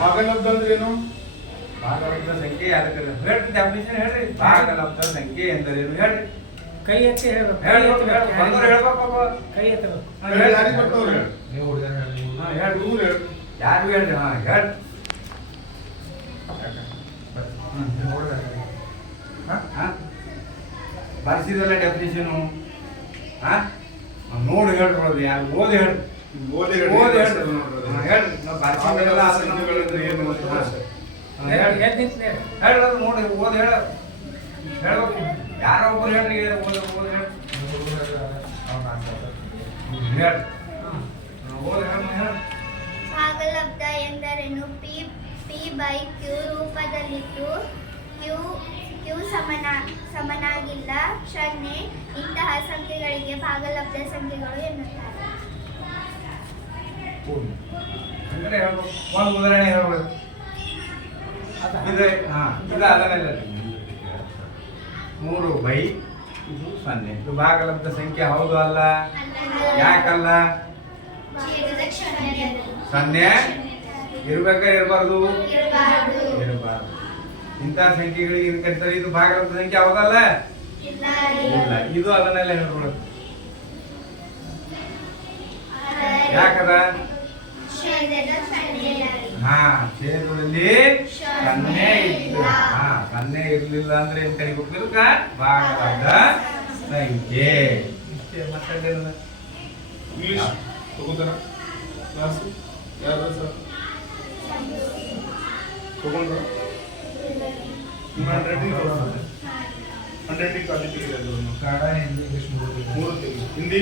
ಭಾಗಲಬ್ಧ ಅಂದ್ರೇನು? ಭಾಗಲಬ್ಧ ಸಂಖ್ಯೆ ಅದಕ್ಕೆ ಹೇಳ್ರಿ ಡೆಫಿನಿಷನ್ ಹೇಳ್ರಿ. ಭಾಗಲಬ್ಧ ಸಂಖ್ಯೆ ಎಂದರೇನು ಹೇಳ್ರಿ. ಕೈ ಎತ್ತಿ ಹೇಳ್ಬೇಕು. ಬಂದವ್ರು ಹೇಳ್ಬೇಕು. ಕೈ ಎತ್ತಬೇಕು. ಯಾರಿಗೆ ಬರ್ತವ್ರು ಹೇಳಿ. ಯಾರು ಹೇಳ್ರಿ. ಹೇಳಿ ಬರ್ಸಿದಲ್ಲ ಡೆಫಿನಿಷನು. ನೋಡಿ ಹೇಳ್ಕೊಳೋದು ಯಾರು ಓದಿ ಹೇಳಿ. ಓದಿ ಹೇಳ್ರಿ. ಬರ್ಸಿದಲ್ಲ ಹೇಳೋದು ನೋಡಿ ಓದಿ ಹೇಳ ಹೇಳ್ಬೇಕು. ಯಾರೋ ಒಬ್ಬರು ಹೇಳ್ರಿ. ಓದಿ ಓದಿ ಹೇಳಿ ಹೇಳಿ ಓದಿ ಹೇಳಿ. ಭಾಗಲಬ್ಧ ಎಂದರೇನು? ಪಿ ಬೈ ಕ್ಯೂ ರೂಪದಲ್ಲಿದ್ದು ಕ್ಯೂ ಸಮನಾಗಿಲ್ಲ 0 ಇಂತಹ ಸಂಖ್ಯೆಗಳಿಗೆ ಭಾಗಲಬ್ಧ ಸಂಖ್ಯೆಗಳು ಎನ್ನುತ್ತಾರೆ. ಅಂದ್ರೆ ಹೇಳ್ಬೇಕು. ಒಂದು ಉದಾಹರಣೆ ಹೇಳ್ಬೇಕು. ಇದು ಅದನ್ನೆಲ್ಲ 3 ಬೈ 0 ಇದು ಭಾಗಲಬ್ಧ ಸಂಖ್ಯೆ ಹೌದು ಅಲ್ಲ? ಯಾಕಲ್ಲ? 0 ಇರ್ಬೇಕ ಇರಬಾರ್ದು? ಇರಬಾರ್ದು. ಇಂಥ ಸಂಖ್ಯೆಗಳಿಗೆ ಇದು ಕರೀತಾರೆ. ಇದು ಭಾಗಲಬ್ಧ ಸಂಖ್ಯೆ ಹೌದಲ್ಲ? ಇಲ್ಲ. ಇದು ಅದನ್ನೆಲ್ಲ ಹೇಳ್ಕೊಳೋದು. ಯಾಕದ? ಛೇದದಲ್ಲಿ 0 ಇತ್ತು. 0 ಇರ್ಲಿಲ್ಲ ಅಂದ್ರೆ ಏನ್ ಕರಿಬೇಕು? ಇದಕ್ಕ ಭಾಗಲಬ್ಧ ಸಂಖ್ಯೆ. ಇಷ್ಟೇ. ಮತ್ತೆ ಇಂಗ್ಲಿಷ್ ತಗೋತಾರ ಕ್ಲಾಸ್ ಯಾರು ಸರ್ ತಗೊಂಡ್ರ? ನಿಮ್ಮ ಹ್ಯಾಂಡ್ ರೈಟಿಂಗ್ ಕ್ವಾಲಿಟಿ ಇದೆ. ಕನ್ನಡ, ಹಿಂದಿ, ಇಂಗ್ಲಿಷ್ 3 ಹಿಂದಿ